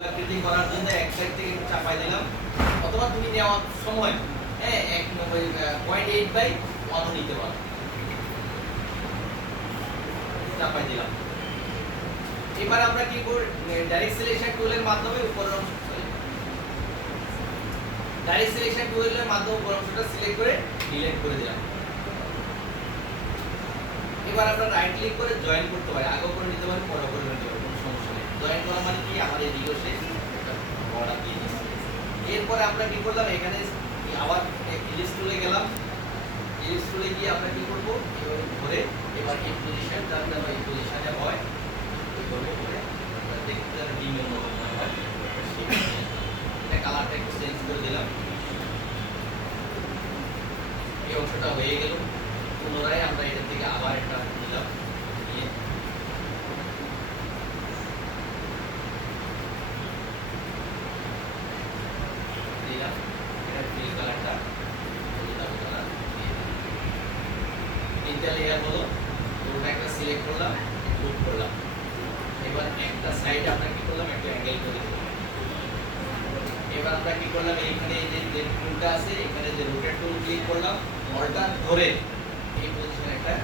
আকৃতি করার জন্য এক সাইড থেকে একটু চাপাই দিলাম, অথবা তুমি নেওয়ার সময় হ্যাঁ 0.8/1 নিতে পারো। চাপাই দিলাম। এবার আমরা কি করব, ডাইরেক্ট সিলেকশন টুলের মাধ্যমে উপরের অংশ ডাইরেক্ট সিলেকশন টুলের মাধ্যমে উপরের অংশটা সিলেক্ট করে ডিলিট করে দিলাম। এবার আমরা রাইট ক্লিক করে জয়েন করতে পারি, আগেও করে নিতে পারি, পরেও করে নিতে পারি, কোনো সমস্যা নেই। জয়েন করা মানে কি, আমাদের এদিকেও সে একটা বর্ডার দিয়ে দিচ্ছি। এরপরে আমরা কি করলাম, এখানে আবার ইলিপস টুলে গেলাম। ইলিপস টুলে গিয়ে আমরা কি করব, এভাবে ধরে এবার এই পজিশন যাতে আমরা এই পজিশনে হয় এইভাবে করে দেখতে ডিমের মতো মনে হয়। এটা কালারটা একটু চেঞ্জ করে দিলাম। এই অংশটা হয়ে গেল। পুনরায় আমরা এটা থেকে আবার একটা দিলাম, নিয়ে দিলাম এটা গ্রিন কালারটা, গোলাপি কালার দিয়ে দিলাম। তিনটা লেয়ার হলো, পুরোটা একটা সিলেক্ট করলাম, গ্রুপ করলাম। এবার একটা সাইডে আমরা কি করলাম, একটা অ্যাঙ্গেল করে দিলাম। এবার আমরা কি করলাম, এইখানে এই যে টুলটা আছে, এখানে যে রোটেট টুল ক্লিক করলাম, অল্টার ধরে এই পজিশনে একটা